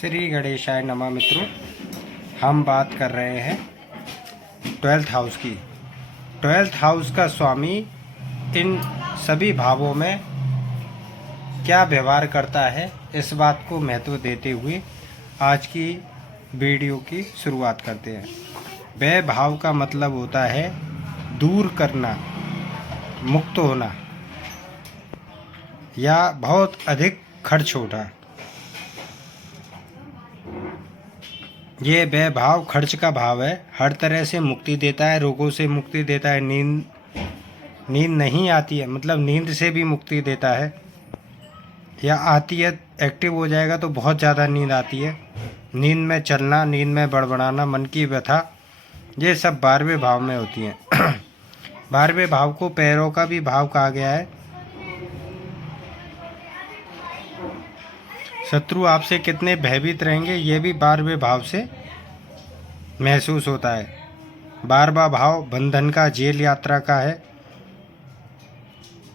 श्री गणेशाय नमः। मित्रों, हम बात कर रहे हैं 12th हाउस की। 12th हाउस का स्वामी इन सभी भावों में क्या व्यवहार करता है, इस बात को महत्व देते हुए आज की वीडियो की शुरुआत करते हैं। वह भाव का मतलब होता है दूर करना, मुक्त होना या बहुत अधिक खर्च होना। ये वह भाव खर्च का भाव है। हर तरह से मुक्ति देता है, रोगों से मुक्ति देता है। नींद नहीं आती है, मतलब नींद से भी मुक्ति देता है, या आती है, एक्टिव हो जाएगा तो बहुत ज़्यादा नींद आती है। नींद में चलना, नींद में बड़बड़ाना, मन की व्यथा, ये सब 12वें भाव में होती हैं। 12वें भाव को पैरों का भी भाव कहा गया है। शत्रु आपसे कितने भयभीत रहेंगे, ये भी 12वें भाव से महसूस होता है। 12वां भाव बंधन का, जेल यात्रा का है,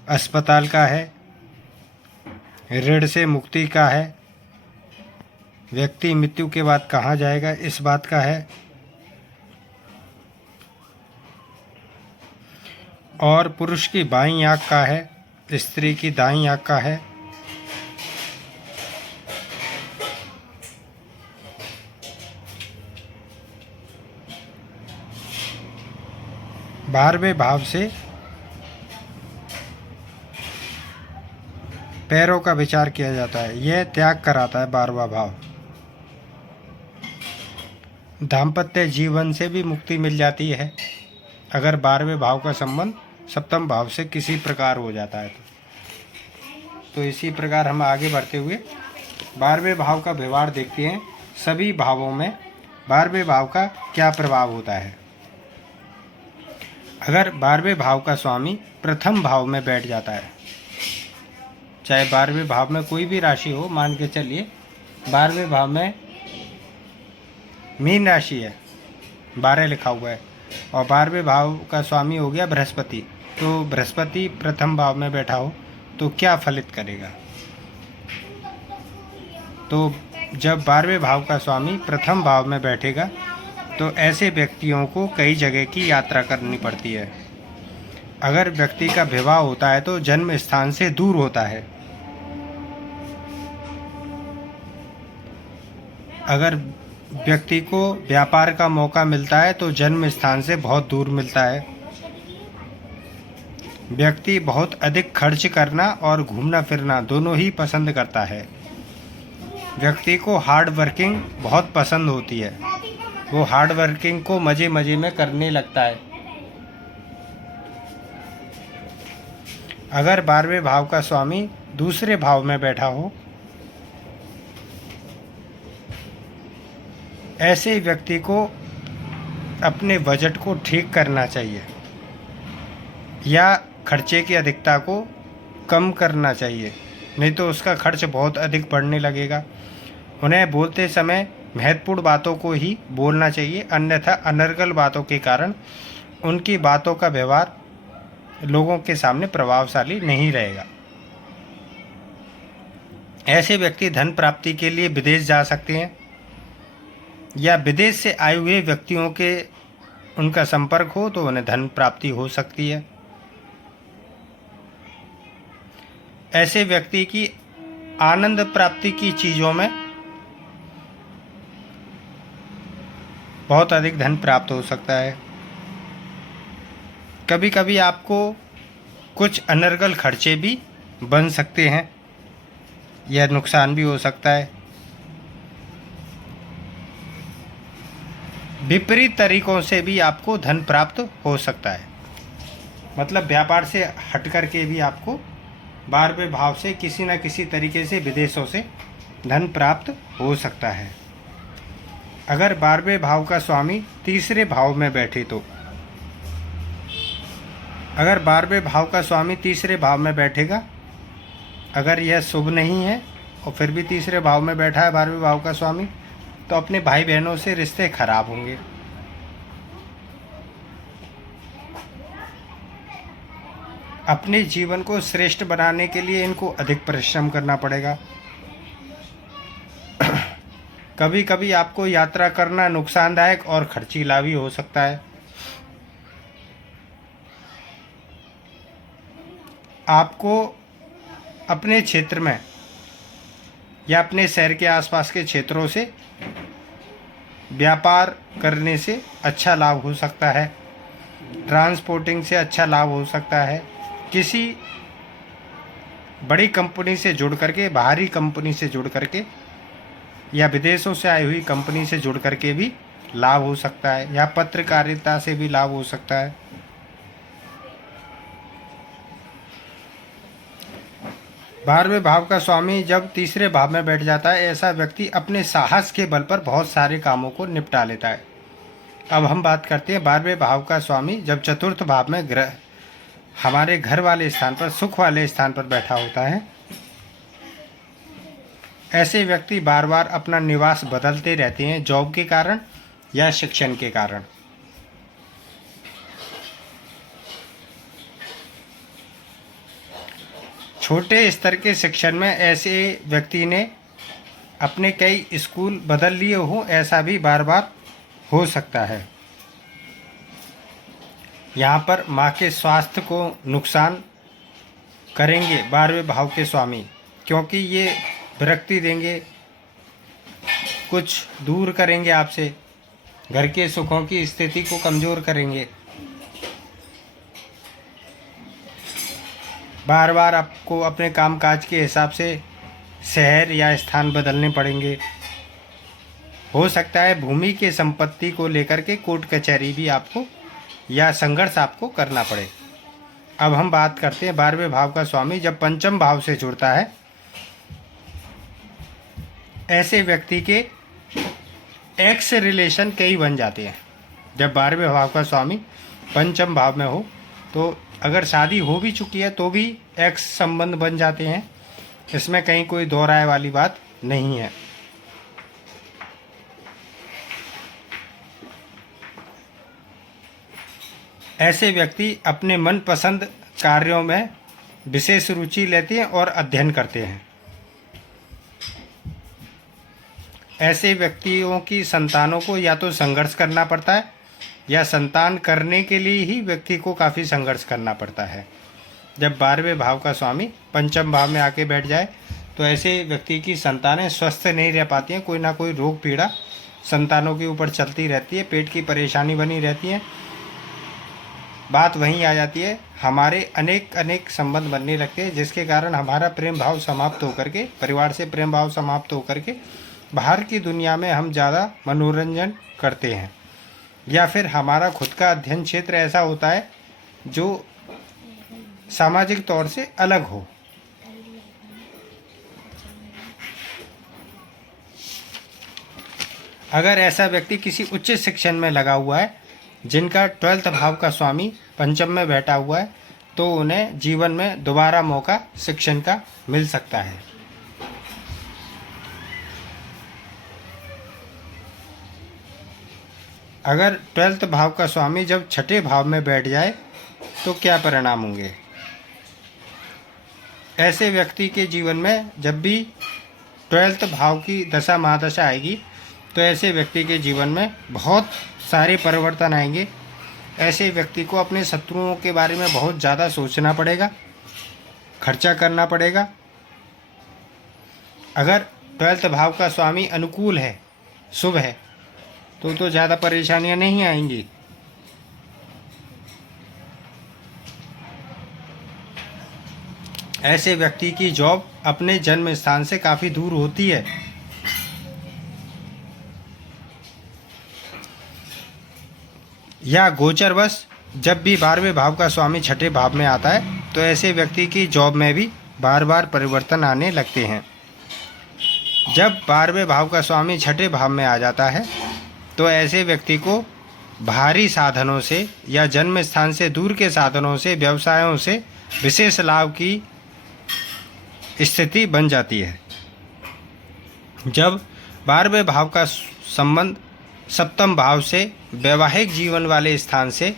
अस्पताल का है, ऋण से मुक्ति का है, व्यक्ति मृत्यु के बाद कहाँ जाएगा इस बात का है, और पुरुष की बाईं आँख का है, स्त्री की दाईं आँख का है। बारहवें भाव से पैरों का विचार किया जाता है। यह त्याग कराता है 12वां भाव। दाम्पत्य जीवन से भी मुक्ति मिल जाती है अगर 12वें भाव का संबंध सप्तम भाव से किसी प्रकार हो जाता है तो इसी प्रकार हम आगे बढ़ते हुए 12वें भाव का व्यवहार देखते हैं। सभी भावों में 12वें भाव का क्या प्रभाव होता है। अगर 12वें भाव का स्वामी प्रथम भाव में बैठ जाता है, चाहे 12वें भाव में कोई भी राशि हो, मान के चलिए 12वें भाव में मीन राशि है, 12 लिखा हुआ है, और 12वें भाव का स्वामी हो गया बृहस्पति, तो बृहस्पति प्रथम भाव में बैठा हो तो क्या फलित करेगा। तो जब 12वें भाव का स्वामी प्रथम भाव में बैठेगा तो ऐसे व्यक्तियों को कई जगह की यात्रा करनी पड़ती है। अगर व्यक्ति का विवाह होता है तो जन्म स्थान से दूर होता है। अगर व्यक्ति को व्यापार का मौका मिलता है तो जन्म स्थान से बहुत दूर मिलता है। व्यक्ति बहुत अधिक खर्च करना और घूमना फिरना दोनों ही पसंद करता है। व्यक्ति को हार्ड वर्किंग बहुत पसंद होती है, वो हार्ड वर्किंग को मज़े मज़े में करने लगता है। अगर 12वें भाव का स्वामी दूसरे भाव में बैठा हो, ऐसे व्यक्ति को अपने बजट को ठीक करना चाहिए या खर्चे की अधिकता को कम करना चाहिए, नहीं तो उसका खर्च बहुत अधिक बढ़ने लगेगा। उन्हें बोलते समय महत्वपूर्ण बातों को ही बोलना चाहिए, अन्यथा अनर्गल बातों के कारण उनकी बातों का व्यवहार लोगों के सामने प्रभावशाली नहीं रहेगा। ऐसे व्यक्ति धन प्राप्ति के लिए विदेश जा सकते हैं या विदेश से आए हुए व्यक्तियों के उनका संपर्क हो तो उन्हें धन प्राप्ति हो सकती है। ऐसे व्यक्ति की आनंद प्राप्ति की चीज़ों में बहुत अधिक धन प्राप्त हो सकता है। कभी कभी आपको कुछ अनर्गल खर्चे भी बन सकते हैं, यह नुकसान भी हो सकता है। विपरीत तरीकों से भी आपको धन प्राप्त हो सकता है, मतलब व्यापार से हट कर के भी आपको 12वें भाव से किसी न किसी तरीके से विदेशों से धन प्राप्त हो सकता है। अगर 12वें भाव का स्वामी तीसरे भाव में बैठे तो, अगर 12वें भाव का स्वामी तीसरे भाव में बैठेगा, अगर यह शुभ नहीं है और फिर भी तीसरे भाव में बैठा है 12वें भाव का स्वामी, तो अपने भाई बहनों से रिश्ते खराब होंगे। अपने जीवन को श्रेष्ठ बनाने के लिए इनको अधिक परिश्रम करना पड़ेगा। कभी कभी आपको यात्रा करना नुकसानदायक और खर्चीला भी हो सकता है। आपको अपने क्षेत्र में या अपने शहर के आसपास के क्षेत्रों से व्यापार करने से अच्छा लाभ हो सकता है। ट्रांसपोर्टिंग से अच्छा लाभ हो सकता है। किसी बड़ी कंपनी से जुड़ करके, बाहरी कंपनी से जुड़ करके या विदेशों से आई हुई कंपनी से जुड़ करके भी लाभ हो सकता है, या पत्रकारिता से भी लाभ हो सकता है। 12वें भाव का स्वामी जब तीसरे भाव में बैठ जाता है, ऐसा व्यक्ति अपने साहस के बल पर बहुत सारे कामों को निपटा लेता है। अब हम बात करते हैं 12वें भाव का स्वामी जब चतुर्थ भाव में ग्रह हमारे घर वाले स्थान पर, सुख वाले स्थान पर बैठा होता है। ऐसे व्यक्ति बार बार अपना निवास बदलते रहते हैं, जॉब के कारण या शिक्षण के कारण। छोटे स्तर के शिक्षण में ऐसे व्यक्ति ने अपने कई स्कूल बदल लिए हों, ऐसा भी बार बार हो सकता है। यहाँ पर माँ के स्वास्थ्य को नुकसान करेंगे 12वें भाव के स्वामी, क्योंकि ये विरक्ति देंगे, कुछ दूर करेंगे आपसे, घर के सुखों की स्थिति को कमज़ोर करेंगे। बार बार आपको अपने कामकाज के हिसाब से शहर या स्थान बदलने पड़ेंगे। हो सकता है भूमि के संपत्ति को लेकर के कोर्ट कचहरी भी आपको या संघर्ष आपको करना पड़े। अब हम बात करते हैं 12वें भाव का स्वामी जब पंचम भाव से जुड़ता है, ऐसे व्यक्ति के एक्स रिलेशन कई बन जाते हैं। जब 12वें भाव का स्वामी पंचम भाव में हो तो अगर शादी हो भी चुकी है तो भी एक्स संबंध बन जाते हैं। इसमें कहीं कोई दो राय वाली बात नहीं है। ऐसे व्यक्ति अपने मनपसंद कार्यों में विशेष रुचि लेते हैं और अध्ययन करते हैं। ऐसे व्यक्तियों की संतानों को या तो संघर्ष करना पड़ता है या संतान करने के लिए ही व्यक्ति को काफ़ी संघर्ष करना पड़ता है। जब 12वें भाव का स्वामी पंचम भाव में आके बैठ जाए तो ऐसे व्यक्ति की संतानें स्वस्थ नहीं रह पाती हैं। कोई ना कोई रोग पीड़ा संतानों के ऊपर चलती रहती है, पेट की परेशानी बनी रहती है। बात वहीं आ जाती है, हमारे अनेक संबंध बनने लगते हैं, जिसके कारण हमारा प्रेम भाव समाप्त होकर के, परिवार से प्रेम भाव समाप्त होकर के बाहर की दुनिया में हम ज़्यादा मनोरंजन करते हैं, या फिर हमारा खुद का अध्ययन क्षेत्र ऐसा होता है जो सामाजिक तौर से अलग हो। अगर ऐसा व्यक्ति किसी उच्च शिक्षण में लगा हुआ है, जिनका 12वें भाव का स्वामी पंचम में बैठा हुआ है, तो उन्हें जीवन में दोबारा मौका शिक्षण का मिल सकता है। अगर 12वें भाव का स्वामी जब छठे भाव में बैठ जाए तो क्या परिणाम होंगे? ऐसे व्यक्ति के जीवन में जब भी 12वें भाव की दशा महादशा आएगी तो ऐसे व्यक्ति के जीवन में बहुत सारे परिवर्तन आएंगे। ऐसे व्यक्ति को अपने शत्रुओं के बारे में बहुत ज़्यादा सोचना पड़ेगा, खर्चा करना पड़ेगा। अगर 12वें भाव का स्वामी अनुकूल है, शुभ है, तो ज़्यादा परेशानियां नहीं आएंगी। ऐसे व्यक्ति की जॉब अपने जन्म स्थान से काफ़ी दूर होती है। या गोचरवश जब भी 12वें भाव का स्वामी छठे भाव में आता है तो ऐसे व्यक्ति की जॉब में भी बार बार परिवर्तन आने लगते हैं। जब 12वें भाव का स्वामी छठे भाव में आ जाता है तो ऐसे व्यक्ति को भारी साधनों से या जन्म स्थान से दूर के साधनों से, व्यवसायों से विशेष लाभ की स्थिति बन जाती है। जब 12वें भाव का संबंध सप्तम भाव से वैवाहिक जीवन वाले स्थान से,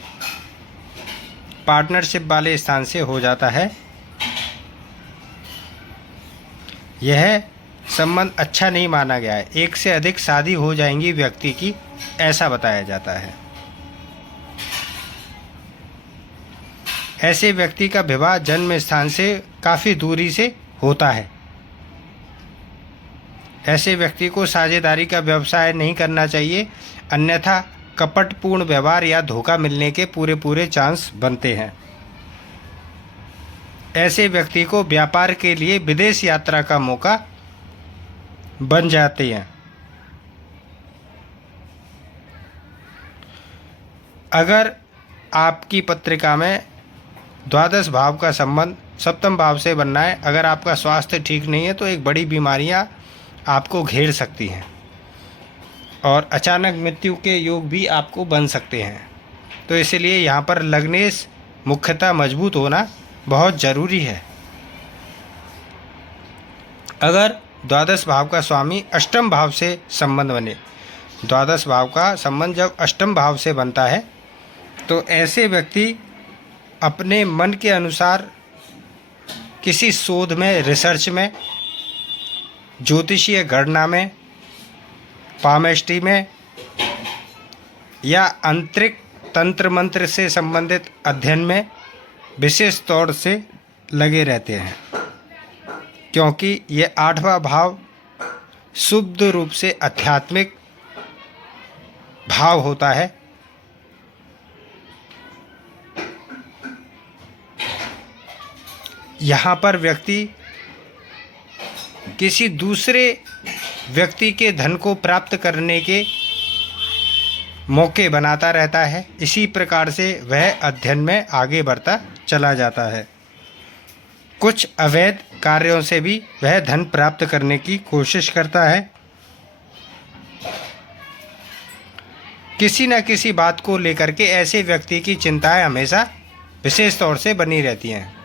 पार्टनरशिप वाले स्थान से हो जाता है, यह संबंध अच्छा नहीं माना गया है। एक से अधिक शादी हो जाएंगी व्यक्ति की, ऐसा बताया जाता है। ऐसे व्यक्ति का विवाह जन्म स्थान से काफ़ी दूरी से होता है। ऐसे व्यक्ति को साझेदारी का व्यवसाय नहीं करना चाहिए, अन्यथा कपटपूर्ण व्यवहार या धोखा मिलने के पूरे चांस बनते हैं। ऐसे व्यक्ति को व्यापार के लिए विदेश यात्रा का मौका बन जाते हैं। अगर आपकी पत्रिका में द्वादश भाव का संबंध सप्तम भाव से बनना है, अगर आपका स्वास्थ्य ठीक नहीं है तो एक बड़ी बीमारियां आपको घेर सकती हैं और अचानक मृत्यु के योग भी आपको बन सकते हैं। तो इसलिए यहाँ पर लग्नेश मुख्यतः मजबूत होना बहुत ज़रूरी है। अगर द्वादश भाव का स्वामी अष्टम भाव से संबंध बने, द्वादश भाव का संबंध जब अष्टम भाव से बनता है तो ऐसे व्यक्ति अपने मन के अनुसार किसी शोध में, रिसर्च में, ज्योतिषीय गणना में, पामेस्ट्री में या अंतरिक तंत्र मंत्र से संबंधित अध्ययन में विशेष तौर से लगे रहते हैं, क्योंकि ये आठवां भाव शुद्ध रूप से आध्यात्मिक भाव होता है। यहाँ पर व्यक्ति किसी दूसरे व्यक्ति के धन को प्राप्त करने के मौके बनाता रहता है। इसी प्रकार से वह अध्ययन में आगे बढ़ता चला जाता है। कुछ अवैध कार्यों से भी वह धन प्राप्त करने की कोशिश करता है। किसी न किसी बात को लेकर के ऐसे व्यक्ति की चिंताएं हमेशा विशेष तौर से बनी रहती हैं।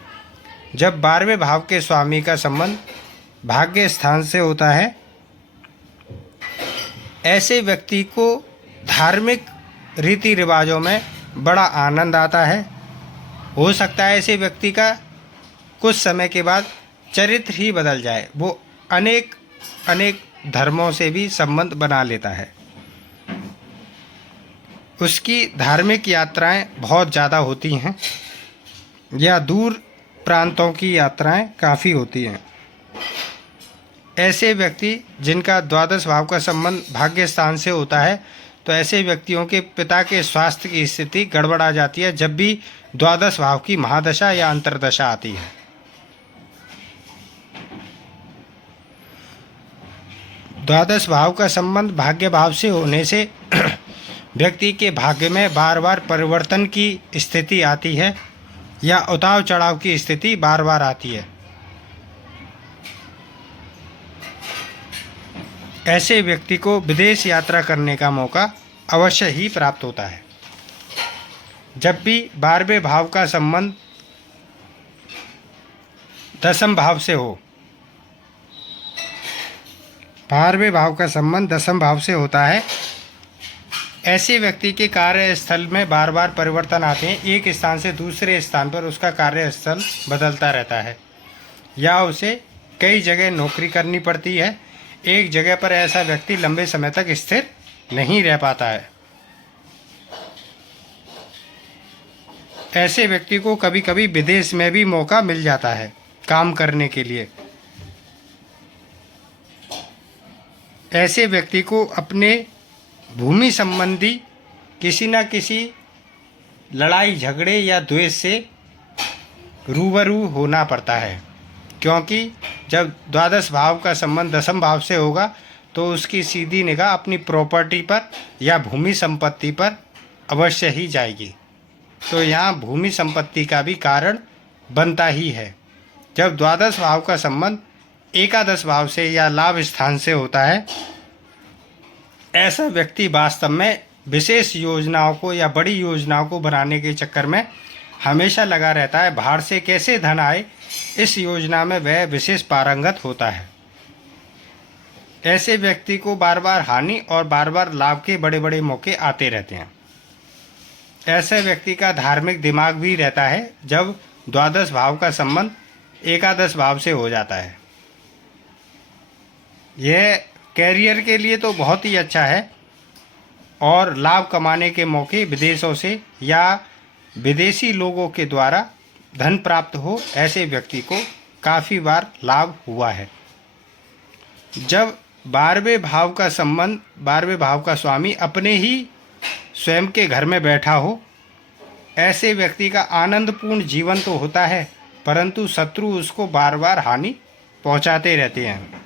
जब 12वें भाव के स्वामी का संबंध भाग्य स्थान से होता है, ऐसे व्यक्ति को धार्मिक रीति रिवाजों में बड़ा आनंद आता है। हो सकता है ऐसे व्यक्ति का कुछ समय के बाद चरित्र ही बदल जाए, वो अनेक धर्मों से भी संबंध बना लेता है। उसकी धार्मिक यात्राएं बहुत ज़्यादा होती हैं या दूर प्रांतों की यात्राएं काफ़ी होती हैं। ऐसे व्यक्ति जिनका द्वादश भाव का संबंध भाग्य स्थान से होता है, तो ऐसे व्यक्तियों के पिता के स्वास्थ्य की स्थिति गड़बड़ा जाती है जब भी द्वादश भाव की महादशा या अंतर्दशा आती है। द्वादश भाव का संबंध भाग्य भाव से होने से व्यक्ति के भाग्य में बार बार परिवर्तन की स्थिति आती है या उतार चढ़ाव की स्थिति बार बार आती है। ऐसे व्यक्ति को विदेश यात्रा करने का मौका अवश्य ही प्राप्त होता है। जब भी 12वें भाव का संबंध दसम भाव से हो, 12वें भाव का संबंध दसम भाव से होता है, ऐसे व्यक्ति के कार्यस्थल में बार बार परिवर्तन आते हैं। एक स्थान से दूसरे स्थान पर उसका कार्यस्थल बदलता रहता है या उसे कई जगह नौकरी करनी पड़ती है। एक जगह पर ऐसा व्यक्ति लंबे समय तक स्थिर नहीं रह पाता है। ऐसे व्यक्ति को कभी कभी विदेश में भी मौका मिल जाता है काम करने के लिए। ऐसे व्यक्ति को अपने भूमि संबंधी किसी न किसी लड़ाई झगड़े या द्वेष से रूबरू होना पड़ता है, क्योंकि जब द्वादश भाव का संबंध दसम भाव से होगा तो उसकी सीधी निगाह अपनी प्रॉपर्टी पर या भूमि संपत्ति पर अवश्य ही जाएगी। तो यहाँ भूमि संपत्ति का भी कारण बनता ही है। जब द्वादश भाव का संबंध एकादश भाव से या लाभ स्थान से होता है, ऐसा व्यक्ति वास्तव में विशेष योजनाओं को या बड़ी योजनाओं को बनाने के चक्कर में हमेशा लगा रहता है। बाहर से कैसे धन आए, इस योजना में वह विशेष पारंगत होता है। ऐसे व्यक्ति को बार बार हानि और बार बार लाभ के बड़े बड़े मौके आते रहते हैं। ऐसे व्यक्ति का धार्मिक दिमाग भी रहता है जब द्वादश भाव का संबंध एकादश भाव से हो जाता है। यह कैरियर के लिए तो बहुत ही अच्छा है और लाभ कमाने के मौके विदेशों से या विदेशी लोगों के द्वारा धन प्राप्त हो, ऐसे व्यक्ति को काफ़ी बार लाभ हुआ है। जब 12वें भाव का संबंध 12वें भाव का स्वामी अपने ही स्वयं के घर में बैठा हो, ऐसे व्यक्ति का आनंदपूर्ण जीवन तो होता है, परंतु शत्रु उसको बार बार हानि पहुंचाते रहते हैं।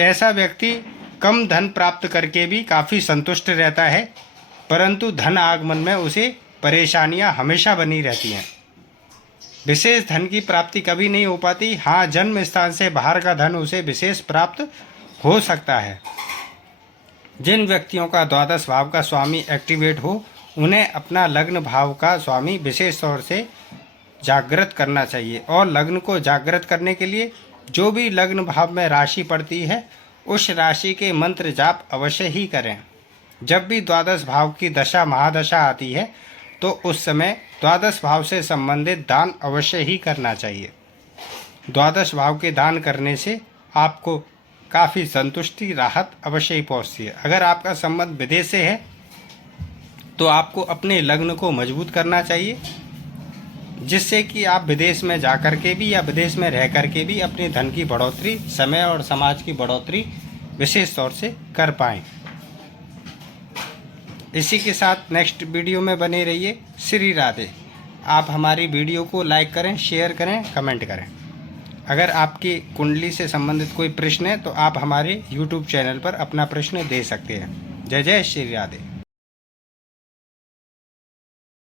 ऐसा व्यक्ति कम धन प्राप्त करके भी काफ़ी संतुष्ट रहता है, परंतु धन आगमन में उसे परेशानियां हमेशा बनी रहती हैं। विशेष धन की प्राप्ति कभी नहीं हो पाती। हाँ, जन्म स्थान से बाहर का धन उसे विशेष प्राप्त हो सकता है। जिन व्यक्तियों का द्वादश भाव का स्वामी एक्टिवेट हो, उन्हें अपना लग्न भाव का स्वामी विशेष तौर से जागृत करना चाहिए। और लग्न को जागृत करने के लिए जो भी लग्न भाव में राशि पड़ती है, उस राशि के मंत्र जाप अवश्य ही करें। जब भी द्वादश भाव की दशा महादशा आती है, तो उस समय द्वादश भाव से संबंधित दान अवश्य ही करना चाहिए। द्वादश भाव के दान करने से आपको काफ़ी संतुष्टि राहत अवश्य ही पहुँचती है। अगर आपका संबंध विदेश से है, तो आपको अपने लग्न को मजबूत करना चाहिए, जिससे कि आप विदेश में जा कर के भी या विदेश में रह कर के भी अपने धन की बढ़ोतरी, समय और समाज की बढ़ोतरी विशेष तौर से कर पाएँ। इसी के साथ नेक्स्ट वीडियो में बने रहिए। श्री राधे। आप हमारी वीडियो को लाइक करें, शेयर करें, कमेंट करें। अगर आपकी कुंडली से संबंधित कोई प्रश्न है, तो आप हमारे YouTube चैनल पर अपना प्रश्न दे सकते हैं। जय जय श्री राधे।